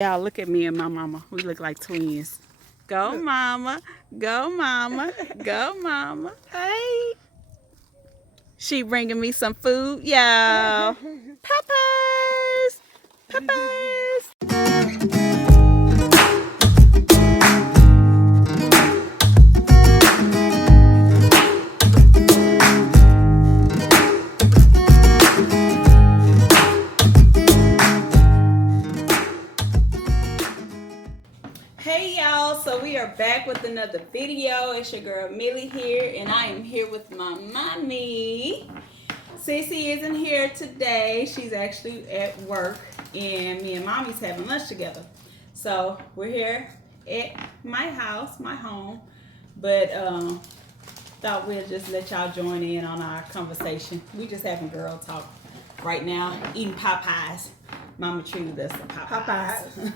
Y'all look at me and my mama. We look like twins. Go mama, go mama, go mama. Hey. She bringing me some food, y'all. Popeyes, Popeyes. Hey y'all, so we are back with another video. It's your girl Millie here, and I am here with my mommy. Sissy isn't here today. She's actually at work, and me and mommy's having lunch together. So we're here at my house, my home, but thought we'd just let y'all join in on our conversation. We just having girl talk right now, eating Popeyes. Mama treated us to Popeyes.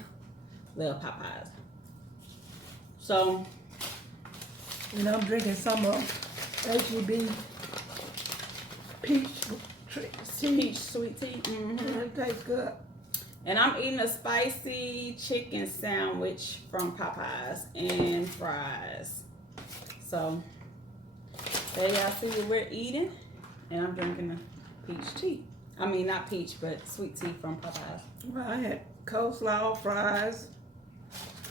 Little Popeyes. So, and I'm drinking some HEB peach sweet tea. Mm-hmm. It tastes good. And I'm eating a spicy chicken sandwich from Popeyes and fries. So, there y'all see what we're eating. And I'm drinking a peach tea. I mean, not peach, but sweet tea from Popeyes. Well, I had coleslaw, fries.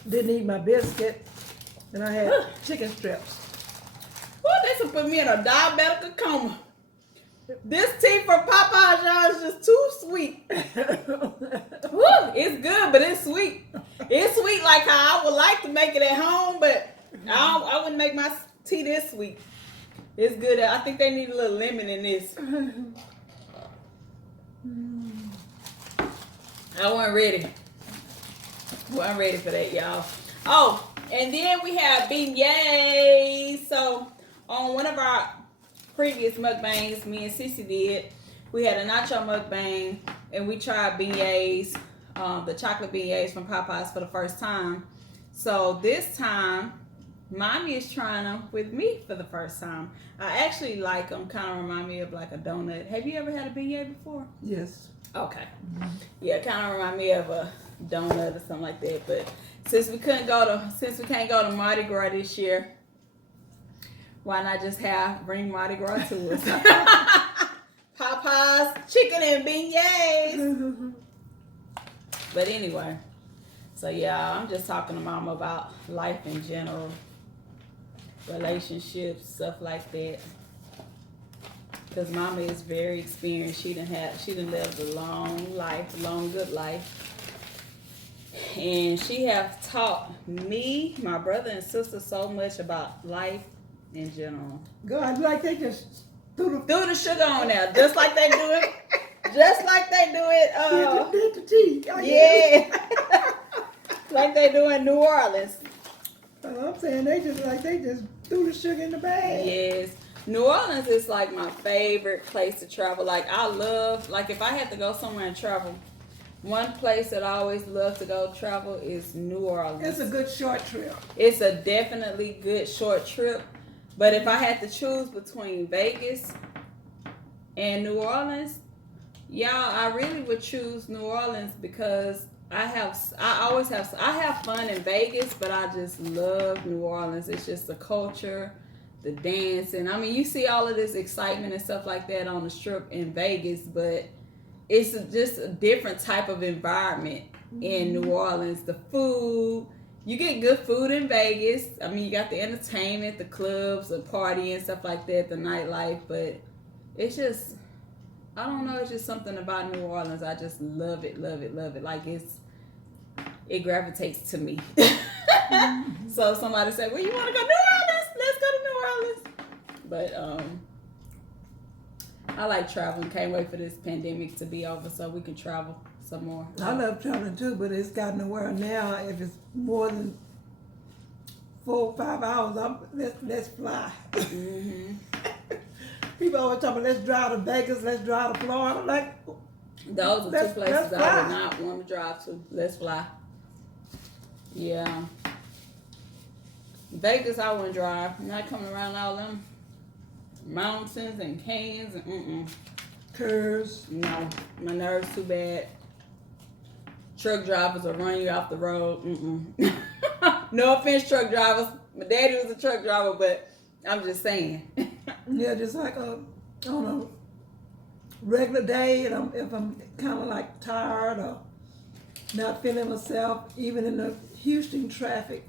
Didn't eat my biscuit. And I had chicken strips. Well, this will put me in a diabetic coma. This tea from Popeyes, y'all, is just too sweet. Woo, it's good, but it's sweet. It's sweet like how I would like to make it at home, but I wouldn't make my tea this sweet. It's good. I think they need a little lemon in this. I wasn't ready. Wasn't ready for that, y'all. Oh, and then we have beignets. So on one of our previous mukbangs, me and Sissy did, we had a nacho mukbang, and we tried beignets, the chocolate beignets from Popeyes for the first time. So this time, Mommy is trying them with me for the first time. I actually like them. Kind of remind me of like a donut. Have you ever had a beignet before? Yes. Okay. Yeah, kind of remind me of a donut or something like that. But since we can't go to Mardi Gras this year, why not just bring Mardi Gras to us? Popeyes, chicken and beignets. But anyway, so yeah, I'm just talking to Mama about life in general, relationships, stuff like that. Because Mama is very experienced. She done lived a long, good life. And she have taught me, my brother and sister, so much about life in general. God, like they just threw the sugar on there, just like they do it. Just like they do it. Did the tea. Yeah. Like they do in New Orleans. I'm saying they just threw the sugar in the bag. Yes. New Orleans is like my favorite place to travel. Like I love, like if I had to go somewhere and travel, one place that I always love to go travel is New Orleans. It's a good short trip. It's a definitely good short trip. But if I had to choose between Vegas and New Orleans, y'all, I really would choose New Orleans because I have fun in Vegas, but I just love New Orleans. It's just the culture, the dancing. I mean, you see all of this excitement and stuff like that on the Strip in Vegas, but it's just a different type of environment in New Orleans. The food, you get good food in Vegas. I mean, you got the entertainment, the clubs, the party and stuff like that, the nightlife, but it's just, I don't know, it's just something about New Orleans. I just love it, love it, love it. Like it gravitates to me. So somebody said, well, you want to go to New Orleans? Let's go to New Orleans. But I like traveling. Can't wait for this pandemic to be over so we can travel some more. I love traveling too, but it's gotten to where now if it's more than 4 or 5 hours, let's fly. Mm-hmm. People always talk about let's drive to Vegas, let's drive to Florida. I'm like, those are two places I would not want to drive to. Let's fly. Yeah. Vegas, I wouldn't drive. I'm not coming around all them mountains and canyons and curves. No, my nerves too bad. truck drivers will run you off the road. No offense, truck drivers. My daddy was a truck driver, but I'm just saying. Yeah, just like on a regular day, and if I'm kind of like tired or not feeling myself, even in the Houston traffic,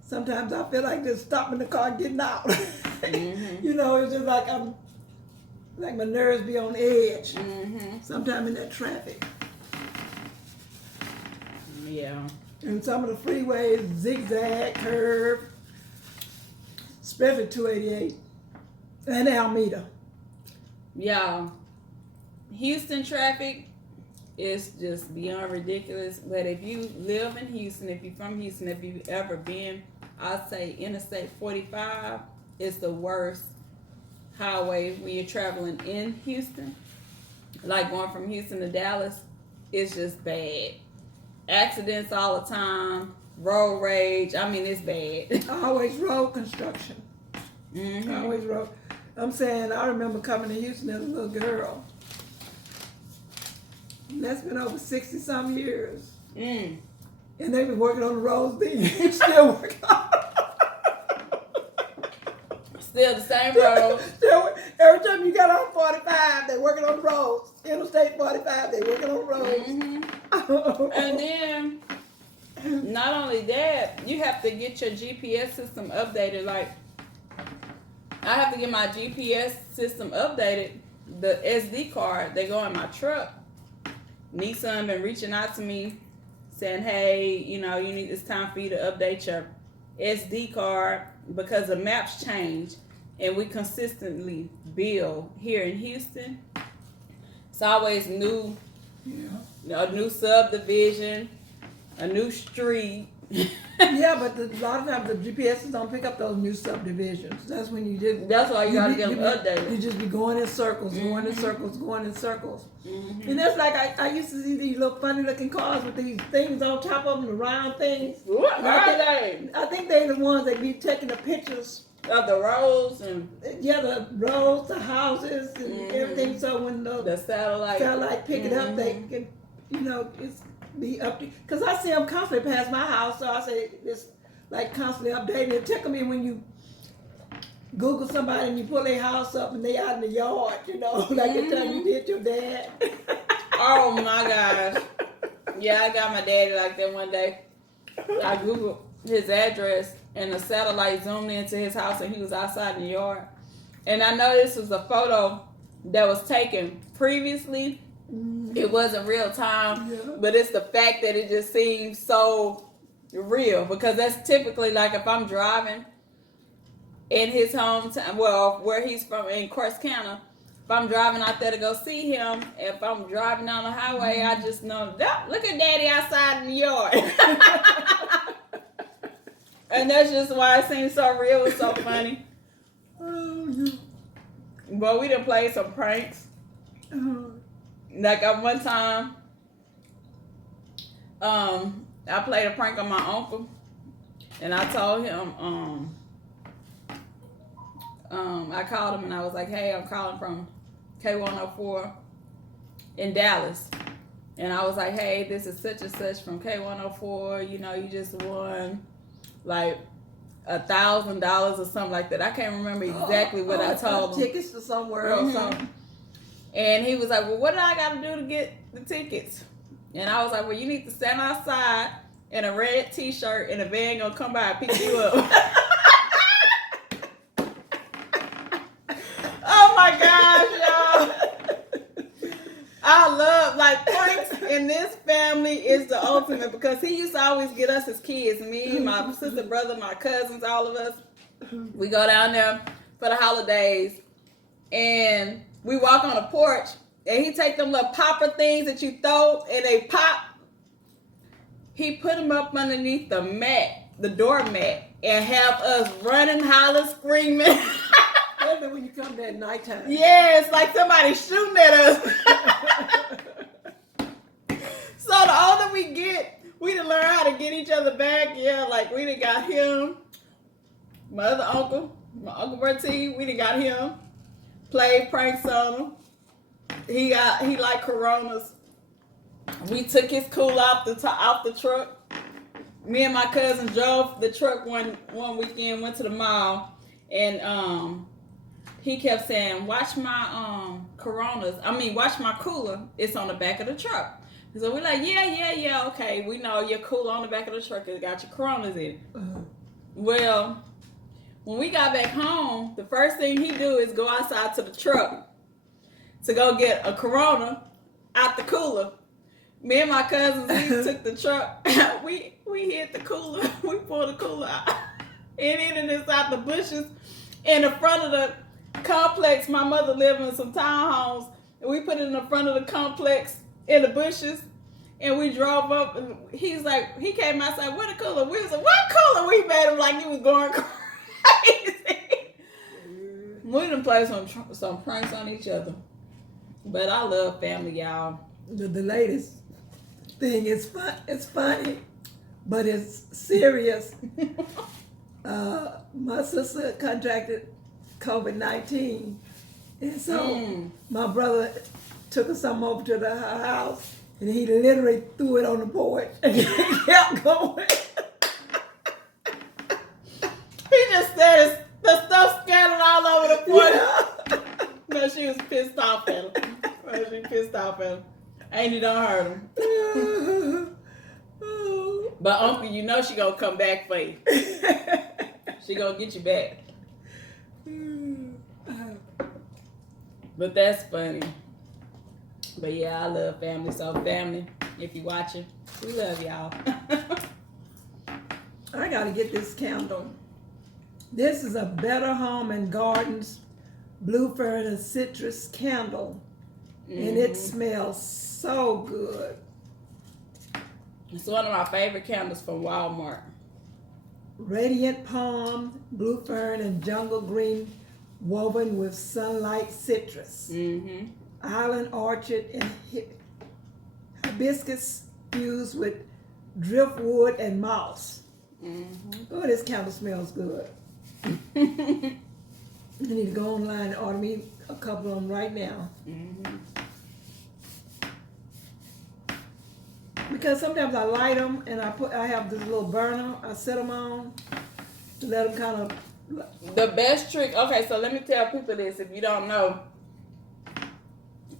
sometimes I feel like just stopping the car and getting out. You know, it's just like my nerves be on edge. Sometimes in that traffic. Yeah. And some of the freeways, zigzag, curve, especially 288 and Alameda. Y'all, Houston traffic is just beyond ridiculous. But if you live in Houston, if you're from Houston, if you've ever been, I'd say Interstate 45 is the worst highway when you're traveling in Houston. Like going from Houston to Dallas, it's just bad. Accidents all the time, road rage. I mean, it's bad. Always road construction. Always road. I'm saying, I remember coming to Houston as a little girl. And that's been over 60-some years. And they've been working on the roads then. Still working on Still the same road. Every time you got on 45, they're working on the roads. Interstate 45, they're working on the roads. And then, not only that, you have to get your GPS system updated. Like, I have to get my GPS system updated. The SD card, they go in my truck. Nissan been reaching out to me saying, hey, you know, it's time for you to update your SD card because the maps change and we consistently bill here in Houston. It's always new, a new subdivision, a new street. Yeah, but a lot of times the GPSs don't pick up those new subdivisions. That's when you did. That's why you gotta get them updated. You just be going in circles, going in circles, going in circles. And that's like I used to see these little funny looking cars with these things on top of them, the round things. What are they? I think they're the ones that be taking the pictures of the roads and the roads, the houses, and everything. So when the satellite pick it up, they can, it's be up to, because I see them constantly pass my house. So I say it's like constantly updating. It tickle me when you Google somebody and you pull their house up and they out in the yard, like the time you did your dad. Oh my gosh. Yeah, I got my daddy like that one day. I Googled his address and the satellite zoomed into his house and he was outside in the yard. And I know this was a photo that was taken previously. It wasn't real time, but it's the fact that it just seems so real, because that's typically like if I'm driving in his hometown, well, where he's from in Corsicana, if I'm driving out there to go see him, if I'm driving down the highway, I just know, look at Daddy outside in the yard. And that's just why it seems so real and so funny. But we done played some pranks. Like one time, I played a prank on my uncle, and I told him, I called him and I was like, hey, I'm calling from K104 in Dallas. And I was like, hey, this is such and such from K104, you just won like $1,000 or something like that. I can't remember exactly what I told him. Tickets to somewhere or something. And he was like, well, what do I got to do to get the tickets? And I was like, well, you need to stand outside in a red t-shirt and a van gonna come by and pick you up. Oh my gosh, y'all. I love, like, pranks in this family is the ultimate, because he used to always get us as kids, me, my sister, brother, my cousins, all of us. We go down there for the holidays and we walk on a porch, and he take them little popper things that you throw, and they pop. He put them up underneath the mat, the doormat, and have us running, hollering, screaming. Especially when you come there at nighttime. Yeah, it's like somebody shooting at us. So the older we get, we done learn how to get each other back. Yeah, like we done got him, my other uncle, my Uncle Bertie, we done got him. Played pranks on him. He like Coronas. We took his cooler off the truck. Me and my cousin drove the truck one weekend, went to the mall, and he kept saying, "Watch my watch my cooler. It's on the back of the truck." So we're like, yeah, okay. We know your cooler on the back of the truck. It got your Coronas in it. Well, when we got back home, the first thing he do is go outside to the truck to go get a Corona out the cooler. Me and my cousins, we took the truck. we hit the cooler. We pulled the cooler out. And it's out the bushes in the front of the complex. My mother lived in some townhomes. And we put it in the front of the complex in the bushes. And we drove up. And he's like, he came outside, where the cooler? We was like, what cooler? We made him like he was going crazy. We done played some pranks on each other. But I love family, y'all. The latest thing is fun. It's funny, but it's serious. My sister contracted COVID-19, and so my brother took us something over to her house, and he literally threw it on the porch and kept going. He just said the stuff scattered all over the porch. Yeah. No, she was pissed off at him. Ain't he done hurt him? But Uncle, you know she gonna come back for you. She gonna get you back. But that's funny. But yeah, I love family. So family, if you watching, we love y'all. I gotta get this candle. This is a Better Home and Gardens Blue Fern and Citrus candle. And it smells so good. It's one of my favorite candles from Walmart. Radiant palm, blue fern, and jungle green woven with sunlight citrus. Island orchard and hibiscus fused with driftwood and moss. Oh, this candle smells good. I need to go online and order me a couple of them right now. Because sometimes I light them and I have this little burner I set them on to let them kind of. The best trick. Okay, so let me tell people this if you don't know.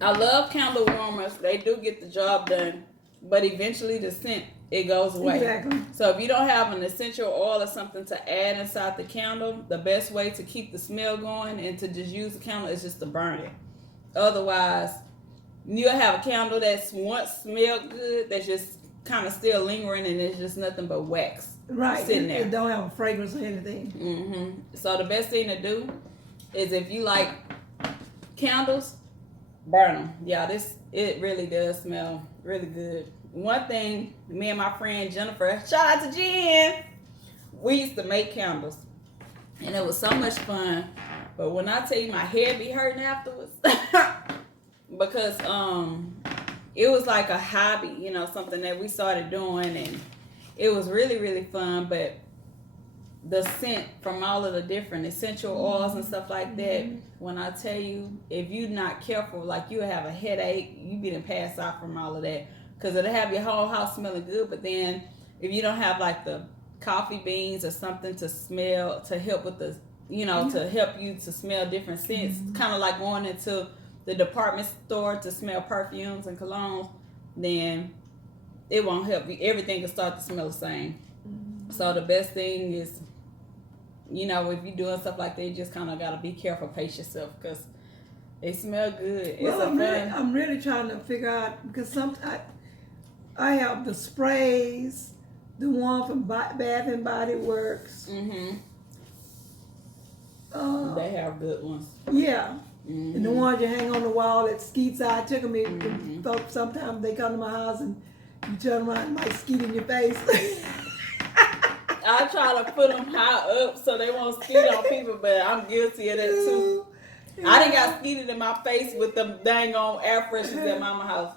I love candle warmers. They do get the job done, but eventually the scent it goes away. Exactly. So if you don't have an essential oil or something to add inside the candle, the best way to keep the smell going and to just use the candle is just to burn it. Otherwise, you'll have a candle that's once smelled good that's just kind of still lingering and it's just nothing but wax. Right. Sitting there. It don't have a fragrance or anything. So the best thing to do is if you like candles, burn them. Yeah, it really does smell really good. One thing, me and my friend Jennifer, shout out to Jen, we used to make candles. And it was so much fun. But when I tell you my head be hurting afterwards, because it was like a hobby, something that we started doing, and it was really, really fun. But the scent from all of the different essential oils and stuff like that, when I tell you, if you're not careful, like you'll have a headache, you be done pass out from all of that. Because it'll have your whole house smelling good, but then if you don't have like the coffee beans or something to smell, to help with the, to help you to smell different scents, kind of like going into the department store to smell perfumes and colognes, then it won't help you. Everything will start to smell the same. So the best thing is, if you're doing stuff like that, you just kind of got to be careful, pace yourself, because they smell good. Well, I'm really trying to figure out, because sometimes I have the sprays, the one from Bath and Body Works. They have good ones. Yeah. And the ones you hang on the wall at Skeet's Eye. I took them sometimes they come to my house and you turn around and might skeet in your face. I try to put them high up so they won't skeet on people, but I'm guilty of that too. I done got skeeted in my face with them dang on air fresheners at Mama's house.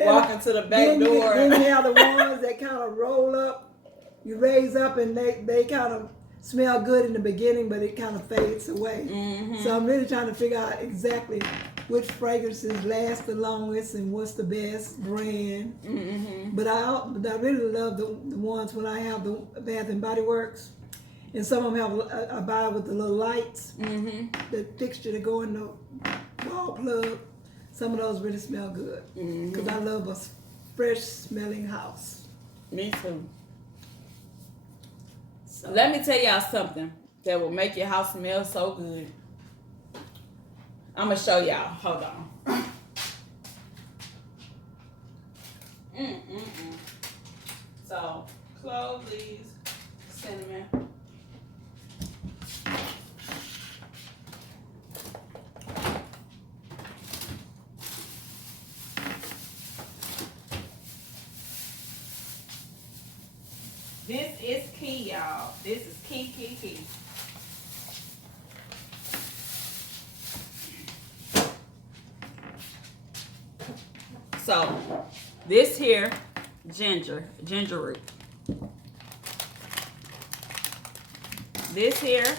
Walking to the back door. Then you have the ones that kind of roll up, you raise up, and they kind of smell good in the beginning, but it kind of fades away. So I'm really trying to figure out exactly which fragrances last the longest and what's the best brand. But I really love the ones when I have the Bath and Body Works, and some of them have I buy with the little lights, the fixture to go in the wall plug. Some of those really smell good because I love a fresh smelling house. Me too. So. Let me tell y'all something that will make your house smell so good. I'm gonna show y'all. Hold on. So, clove leaves, cinnamon. This is key, y'all. This is key. So, this here, ginger root. This here,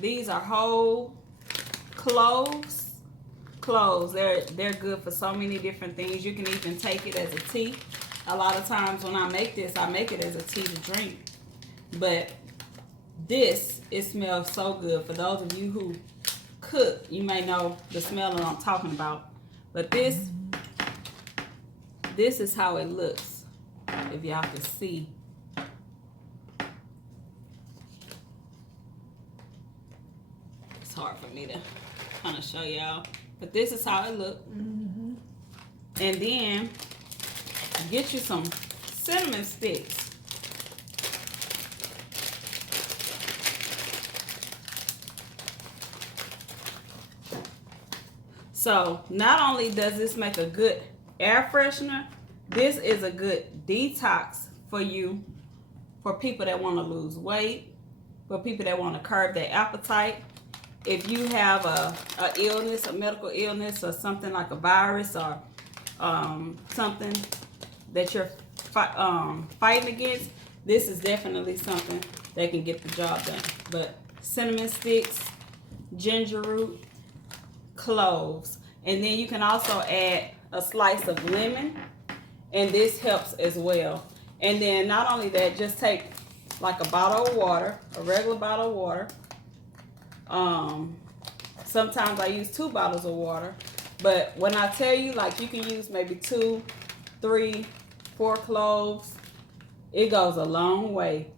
these are whole cloves. They're good for so many different things. You can even take it as a tea. A lot of times when I make this, I make it as a tea to drink. But this, it smells so good. For those of you who cook, you may know the smell that I'm talking about. But this is how it looks, if y'all can see. It's hard for me to kind of show y'all, but this is how it looks. And then get you some cinnamon sticks. So not only does this make a good air freshener, this is a good detox for you, for people that want to lose weight, for people that want to curb their appetite. If you have a illness, a medical illness, or something like a virus, or something that you're fighting against, this is definitely something that can get the job done. But cinnamon sticks, ginger root, cloves, and then you can also add a slice of lemon, and this helps as well. And then not only that, just take like a bottle of water, a regular bottle of water. Sometimes I use 2 bottles of water, but when I tell you, like, you can use maybe 2, 3, 4 cloves, it goes a long way.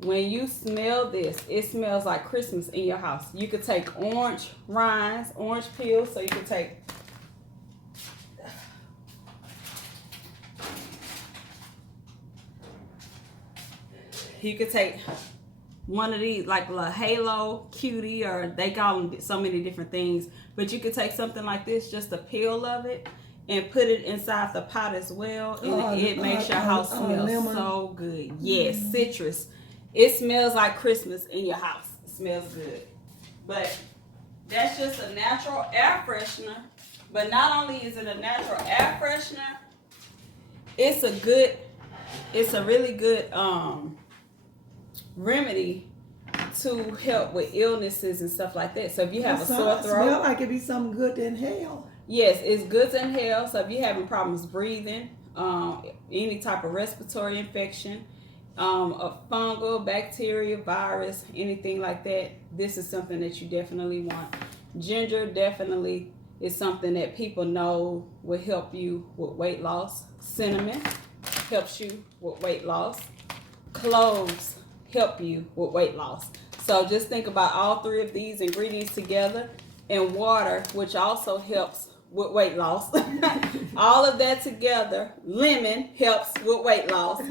When you smell this, it smells like Christmas in your house. You could take orange rinds, orange peels, so you could take one of these, like a halo cutie, or they call them so many different things, but you could take something like this, just a peel of it, and put it inside the pot as well, and it makes your house smell so good. Yes, citrus. It smells like Christmas in your house. It smells good. But that's just a natural air freshener. But not only is it a natural air freshener, it's a really good remedy to help with illnesses and stuff like that. So if you have a sore throat, smell like it'd be something good to inhale. Yes, it's good to inhale. So if you're having problems breathing, any type of respiratory infection, a fungal, bacteria, virus, anything like that, this is something that you definitely want. Ginger definitely is something that people know will help you with weight loss. Cinnamon helps you with weight loss. Cloves help you with weight loss. So just think about all 3 of these ingredients together, and water, which also helps with weight loss. All of that together. Lemon helps with weight loss.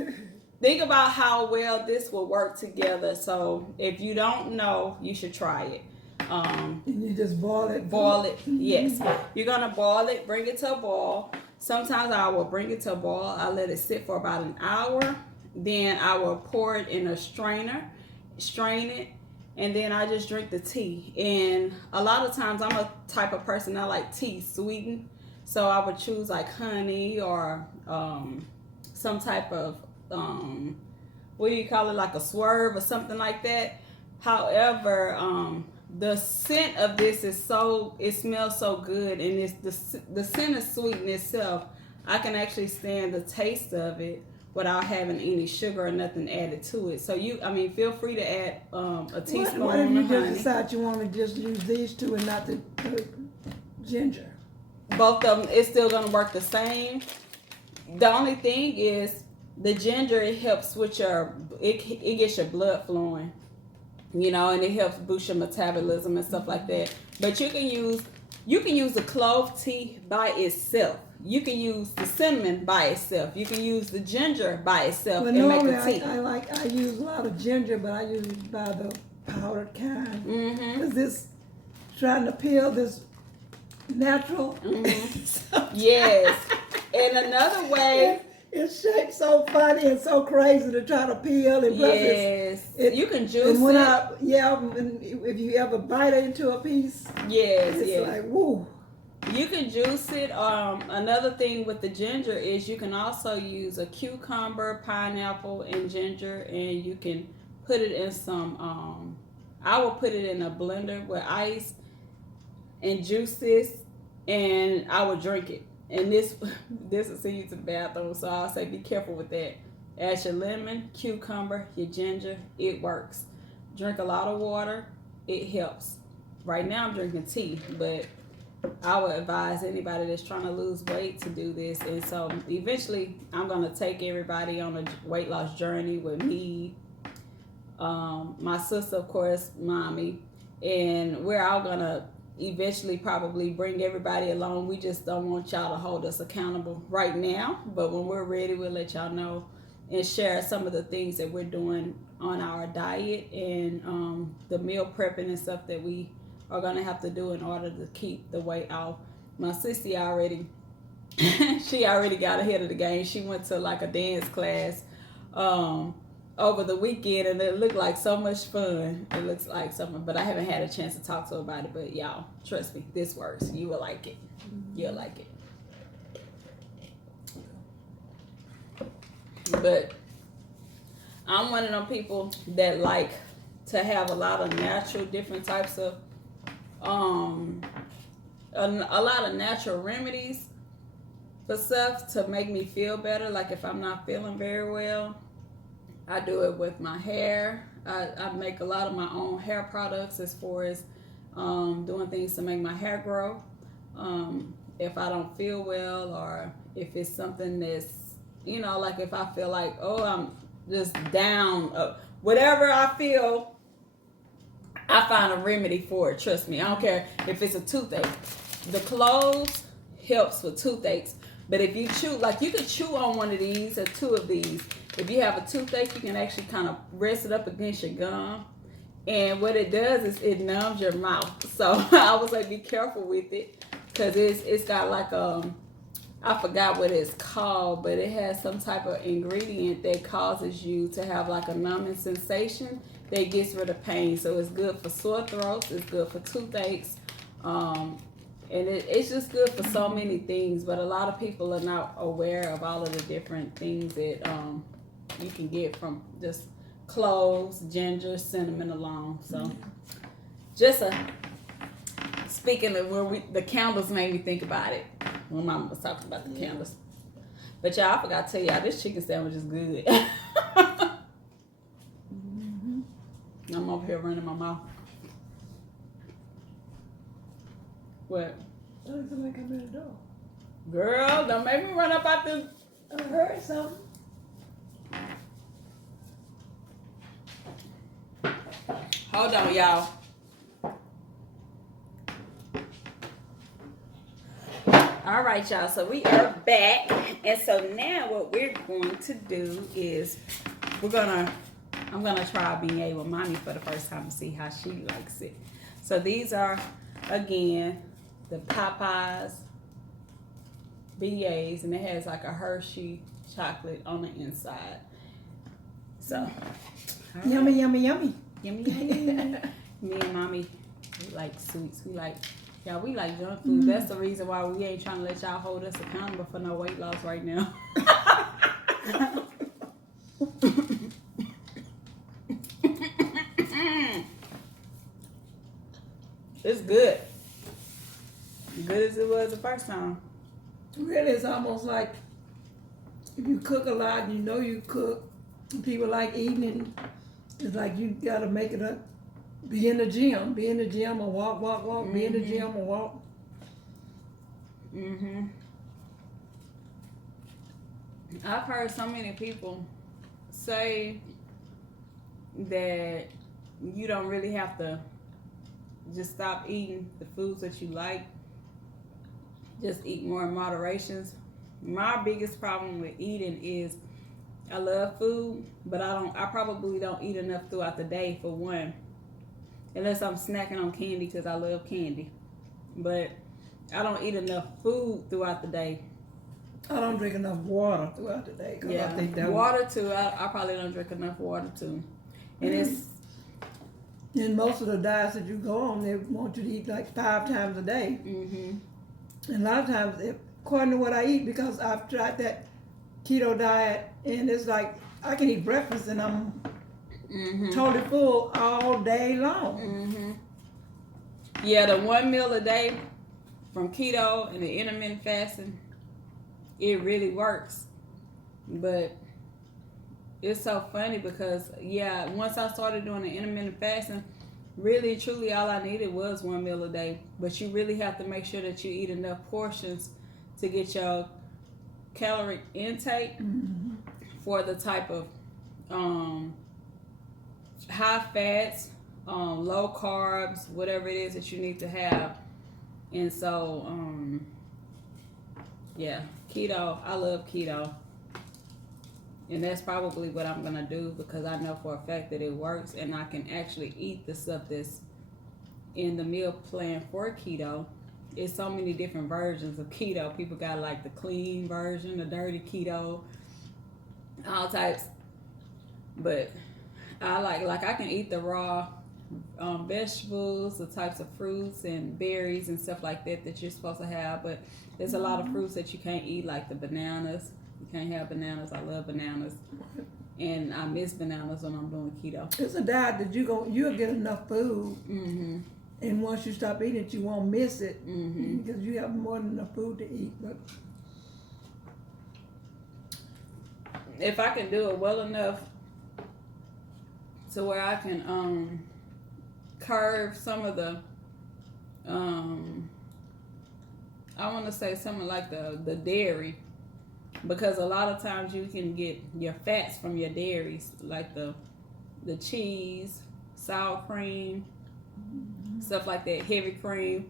Think about how well this will work together. So if you don't know, you should try it. And you just boil it. Boil it, yes. You're going to boil it, bring it to a boil. Sometimes I will bring it to a boil. I let it sit for about an hour. Then I will pour it in a strainer, strain it, and then I just drink the tea. And a lot of times I'm a type of person, I like tea sweetened. So I would choose like honey or some type of, what do you call it, like a swerve or something like that. However, the scent of this is it smells so good, and it's the scent is sweet in itself. I can actually stand the taste of it without having any sugar or nothing added to it. So feel free to add a teaspoon. What if you just honey. decide you want to just use these two and not the ginger? Both of them, it's still gonna work the same. The only thing is the ginger, it helps with it gets your blood flowing, and it helps boost your metabolism and stuff like that. But you can use the clove tea by itself. You can use the cinnamon by itself. You can use the ginger by itself and make a tea. I use a lot of ginger, but I use it by the powdered kind. Because this trying to peel this natural. Yes. And another way, it's shaped so funny and so crazy to try to peel. And yes, you can juice and it. If you ever bite into a piece, it's like woo. You can juice it. Another thing with the ginger is you can also use a cucumber, pineapple, and ginger, and you can put it in some. I will put it in a blender with ice and juice this, and I will drink it. And this will send you to the bathroom, so I'll say be careful with that. Add your lemon, cucumber, your ginger. It works. Drink a lot of water. It helps. Right now I'm drinking tea, but I would advise anybody that's trying to lose weight to do this. And so eventually I'm going to take everybody on a weight loss journey with me, my sister, of course, Mommy, and we're all going to eventually probably bring everybody along. We just don't want y'all to hold us accountable right now, but when we're ready, we'll let y'all know and share some of the things that we're doing on our diet and the meal prepping and stuff that we are going to have to do in order to keep the weight off. My sister already she already got ahead of the game. She went to like a dance class over the weekend, and it looked like so much fun. It looks like something, but I haven't had a chance to talk to her about it. But y'all, trust me, this works. You will like it. You'll like it. But I'm one of them people that like to have a lot of natural, different types of a lot of natural remedies for stuff to make me feel better. Like if I'm not feeling very well, I do it with my hair. I make a lot of my own hair products as far as doing things to make my hair grow. If I don't feel well, or if it's something that's, like if I feel like, I'm just down, whatever I feel, I find a remedy for it. Trust me. I don't care if it's a toothache. The cloves helps with toothaches. But if you chew, like you could chew on one of these or two of these. If you have a toothache, you can actually kind of rest it up against your gum. And what it does is it numbs your mouth. So I was like, be careful with it, because it's got like I forgot what it's called, but it has some type of ingredient that causes you to have like a numbing sensation that gets rid of pain. So it's good for sore throats. It's good for toothaches. And it's just good for so many things. But a lot of people are not aware of all of the different things that you can get from just cloves, ginger, cinnamon alone. So just speaking of where the candles made me think about it when Mama was talking about the candles. But y'all, I forgot to tell y'all, this chicken sandwich is good. I'm over here running my mouth. What? I don't somebody come in the door. Girl, don't make me run up out the... I heard something. Hold on, y'all. All right, y'all. So we are back. And so now what we're going to do is I'm going to try being able Mommy for the first time to see how she likes it. So these are, again, the Popeyes BAs, and it has like a Hershey chocolate on the inside. So, right. Yummy, yummy, yummy. Yummy, yummy. Me and Mommy, we like sweets. We like junk food. That's the reason why we ain't trying to let y'all hold us accountable for no weight loss right now. It's good. Good as it was the first time. Really, it's almost like if you cook a lot, you know you cook. People like eating. It's like you gotta make it up. Be in the gym. Be in the gym or walk. Mm-hmm. Be in the gym or walk. Mm-hmm. I've heard so many people say that you don't really have to just stop eating the foods that you like. Just eat more in moderations. My biggest problem with eating is I love food, but I probably don't eat enough throughout the day, for one. Unless I'm snacking on candy because I love candy. But I don't eat enough food throughout the day. I don't drink enough water throughout the day. Yeah, I think that water too. I probably don't drink enough water too. And it's in most of the diets that you go on, they want you to eat like 5 times a day. mm-hmm. And a lot of times, according to what I eat, because I've tried that keto diet, and it's like I can eat breakfast and I'm Mm-hmm. totally full all day long. Mm-hmm. Yeah, the 1 meal a day from keto and the intermittent fasting, it really works. But it's so funny because, yeah, once I started doing the intermittent fasting, really, truly, all I needed was 1 meal a day. But you really have to make sure that you eat enough portions to get your caloric intake Mm-hmm. for the type of high fats, low carbs, whatever it is that you need to have. And so, yeah, keto, I love keto. And that's probably what I'm going to do because I know for a fact that it works and I can actually eat the stuff that's in the meal plan for keto. It's so many different versions of keto. People got like the clean version, the dirty keto, all types. But I like I can eat the raw vegetables, the types of fruits and berries and stuff like that you're supposed to have. But there's a lot of fruits that you can't eat, like the bananas. You can't have bananas. I love bananas, and I miss bananas when I'm doing keto. It's a diet that you'll get enough food, Mm-hmm. and once you stop eating it, you won't miss it Mm-hmm. because you have more than enough food to eat. But if I can do it well enough to where I can curve some of the I want to say something like the dairy, because a lot of times you can get your fats from your dairies, like the cheese, sour cream, stuff like that, heavy cream,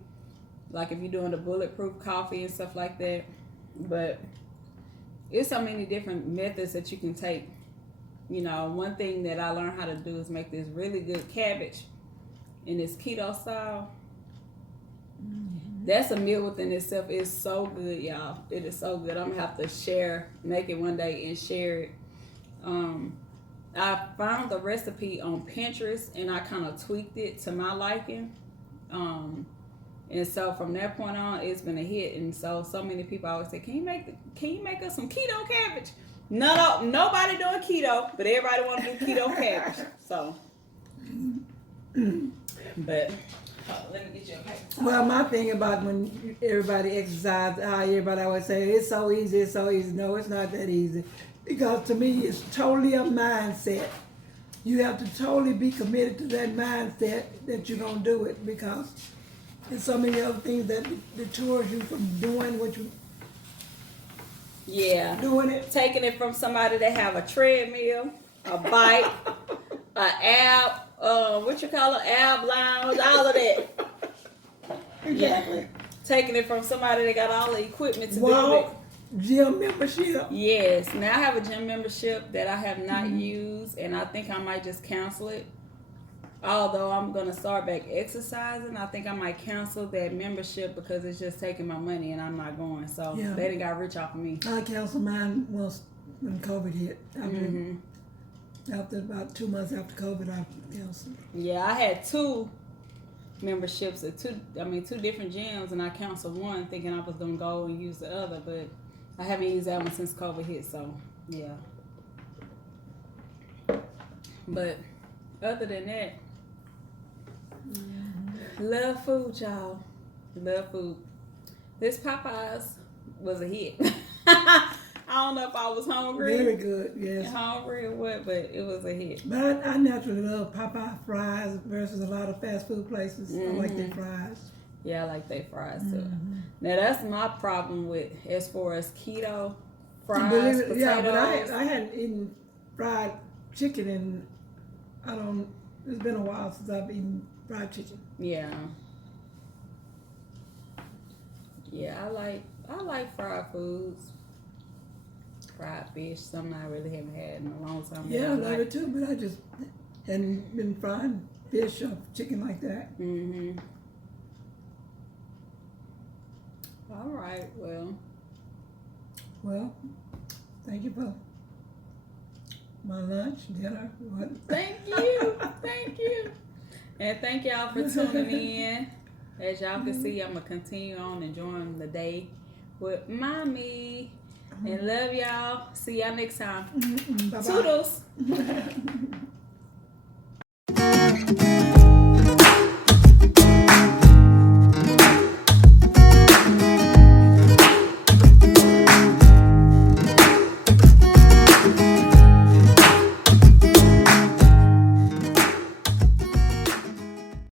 like if you're doing the bulletproof coffee and stuff like that. But it's so many different methods that you can take. You know, one thing that I learned how to do is make this really good cabbage in this keto style. That's a meal within itself. It's so good, y'all. It is so good. I'm gonna have to make it one day and share it. I found the recipe on Pinterest and I kind of tweaked it to my liking. And so from that point on, it's been a hit. And so many people always say, "Can you make us some keto cabbage?" No, nobody doing keto, but everybody want to do keto cabbage. So, but let me get you a paper. well, my thing about when everybody exercises, how everybody always say it's so easy, it's so easy. No, it's not that easy, because to me, it's totally a mindset. You have to totally be committed to that mindset that you're gonna do it, because there's so many other things that deters you from doing what you. Yeah. Doing it. Taking it from somebody that have a treadmill, a bike, an ab, ab lounge, all of that. Exactly. Yeah. Taking it from somebody that got all the equipment to do it. Walk, gym membership. Yes. Now I have a gym membership that I have not used, and I think I might just cancel it. Although I'm going to start back exercising, I think I might cancel that membership because it's just taking my money and I'm not going. So they done got rich off of me. I canceled mine once when COVID hit. After about 2 months after COVID, I canceled. Yeah, I had 2 memberships at two different gyms, and I canceled one thinking I was going to go and use the other, but I haven't used that one since COVID hit, so yeah. But other than that, Love food, y'all. Love food. This Popeyes was a hit. I don't know if I was hungry. Very good, yes. Hungry or what, but it was a hit. But I naturally love Popeye fries versus a lot of fast food places. I like their Mm-hmm. fries. Yeah, I like they fries too. Mm-hmm. Now that's my problem with as far as keto fries, Believe it, potatoes. yeah, but I hadn't eaten fried chicken in, it's been a while since I've eaten fried chicken. Yeah. Yeah, I like fried foods. Fried fish, something I really haven't had in a long time. Yeah, I love it too, but I just hadn't been frying fish or chicken like that. Mm-hmm. All right, well. Well, thank you for my lunch, dinner, what? Thank you. Thank you. And thank y'all for tuning in. As y'all can see, I'm going to continue on enjoying the day with Mommy. And love y'all. See y'all next time. Bye-bye. Toodles.